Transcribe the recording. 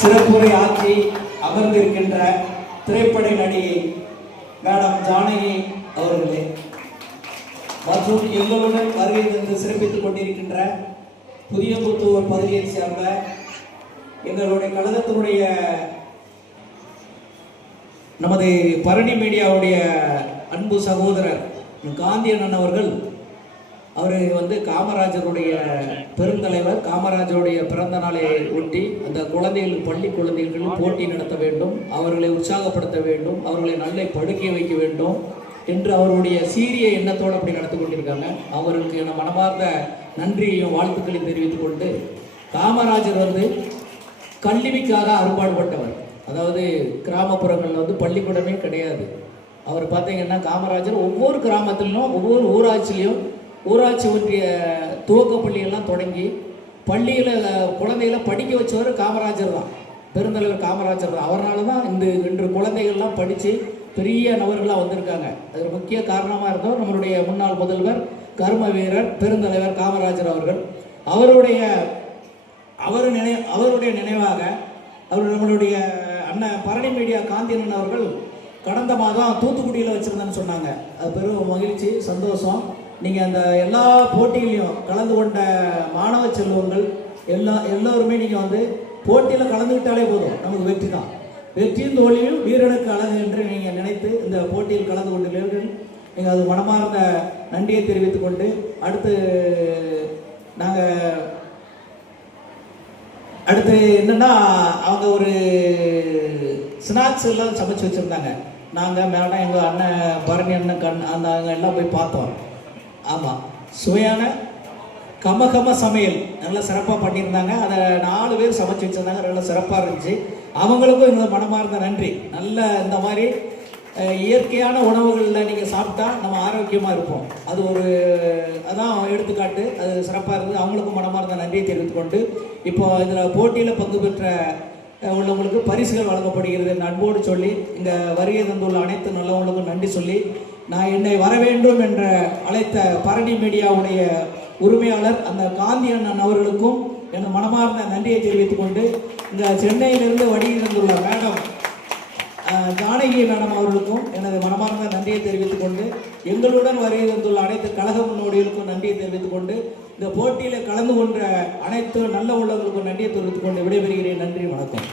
சிறப்புரை ஆற்றி அமர்ந்திருக்கின்ற திரைப்பட நடிகை மேடம் ஜானகி அவர்களே மற்றும் எங்களுடன் வருகை தந்து சிறப்பித்துக் கொண்டிருக்கின்ற புதியமுத்தூர் பகுதியை சேர்ந்த எங்களுடைய கழகத்தினுடைய நமது பரணி மீடியாவுடைய அன்பு சகோதரர் காந்தி அண்ணன் அவர்கள் அவர் காமராஜருடைய பெருந்தலைவர். காமராஜருடைய பிறந்த நாளை ஒட்டி அந்த குழந்தைகள் பள்ளி குழந்தைகள் போட்டி நடத்த வேண்டும், அவர்களை உற்சாகப்படுத்த வேண்டும், அவர்களை நல்ல படுக்கை வைக்க வேண்டும் என்று அவருடைய சீரிய எண்ணத்தோடு அப்படி நடத்தி கொண்டிருக்காங்க. அவர்களுக்கு என மனமார்ந்த நன்றியையும் வாழ்த்துக்களையும் தெரிவித்துக் கொண்டு, காமராஜர் கல்விக்காக அரும்பாடுபட்டவர். அதாவது கிராமப்புறங்களில் பள்ளிக்கூடமே கிடையாது. அவர் பார்த்தீங்கன்னா காமராஜர் ஒவ்வொரு கிராமத்திலும் ஒவ்வொரு ஊராட்சியிலையும் ஊராட்சி ஒன்றிய துவக்க பள்ளியெல்லாம் தொடங்கி பள்ளியில் குழந்தைகளை படிக்க வச்சவர் காமராஜர் தான், பெருந்தலைவர் காமராஜர் தான். அவரால் தான் இன்று குழந்தைகள்லாம் படித்து பெரிய நபர்களாக வந்திருக்காங்க. அது முக்கிய காரணமாக இருந்தவர் நம்மளுடைய முன்னாள் முதல்வர் கர்ம வீரர் பெருந்தலைவர் காமராஜர் அவர்கள். அவருடைய நினைவாக நம்மளுடைய அண்ணன் பரணி மீடியா காந்தி அண்ணன் அவர்கள் கடந்த மாதம் தூத்துக்குடியில் வச்சுருந்தேன்னு சொன்னாங்க. அது பெரும் மகிழ்ச்சி, சந்தோஷம். நீங்கள் அந்த எல்லா போட்டியிலையும் கலந்து கொண்ட மாணவ செல்வங்கள் எல்லோருமே நீங்கள் போட்டியில் கலந்துக்கிட்டாலே போதும், நமக்கு வெற்றி தான். வெற்றியும் தோல்வியும் வீரனுக்கு அழகு என்று நீங்கள் நினைத்து இந்த போட்டியில் கலந்து கொண்டுள்ளீர்கள். நீங்கள் அது மனமார்ந்த நன்றியை தெரிவித்துக் கொண்டு, அடுத்து என்னென்னா அவங்க ஒரு ஸ்நாக்ஸ் எல்லாம் சமைச்சு வச்சுருந்தாங்க. நாங்கள் மேடம் எங்கள் அண்ணன் பரணி அண்ணன் அந்த எல்லாம் போய் பார்த்தோம். ஆமாம், சுவையான கமகம சமையல் நல்லா சிறப்பாக பண்ணியிருந்தாங்க. அதை 4 பேர் சமைச்சு வச்சுருந்தாங்க, நல்லா சிறப்பாக இருந்துச்சு. அவங்களுக்கும் எங்களுக்கு மனமார்ந்த நன்றி. நல்ல இந்த மாதிரி இயற்கையான உணவுகளில் நீங்கள் சாப்பிட்டா நம்ம ஆரோக்கியமாக இருப்போம். அது அதான் எடுத்துக்காட்டு. அது சிறப்பாக இருந்தது. அவங்களுக்கும் மனமார்ந்த நன்றியை தெரிவித்துக்கொண்டு, இப்போ இதில் போட்டியில் பங்கு பெற்ற உள்ளவங்களுக்கு பரிசுகள் வழங்கப்படுகிறது அன்போடு சொல்லி, இங்கே வருகை தந்துள்ள அனைத்து நல்லவங்களுக்கும் நன்றி சொல்லி, நான் என்னை வர வேண்டும் என்ற அழைத்த பரணி மீடியாவுடைய உரிமையாளர் அந்த காந்தி அண்ணன் அவர்களுக்கும் எனது மனமார்ந்த நன்றியை தெரிவித்துக் கொண்டு, இந்த சென்னையிலிருந்து வருகை தந்துள்ள மேடம் ஜானகி மேடம் அவர்களுக்கும் எனது மனமார்ந்த நன்றியை தெரிவித்துக் கொண்டு, எங்களுடன் வருகை வந்துள்ள அனைத்து கழக முன்னோடிகளுக்கும் நன்றியை தெரிவித்துக் கொண்டு, இந்த போட்டியில் கலந்து கொண்ட அனைத்து நல்ல உள்ளவர்களுக்கும் நன்றியை தெரிவித்துக் கொண்டு விடைபெறுகிறேன். நன்றி, வணக்கம்.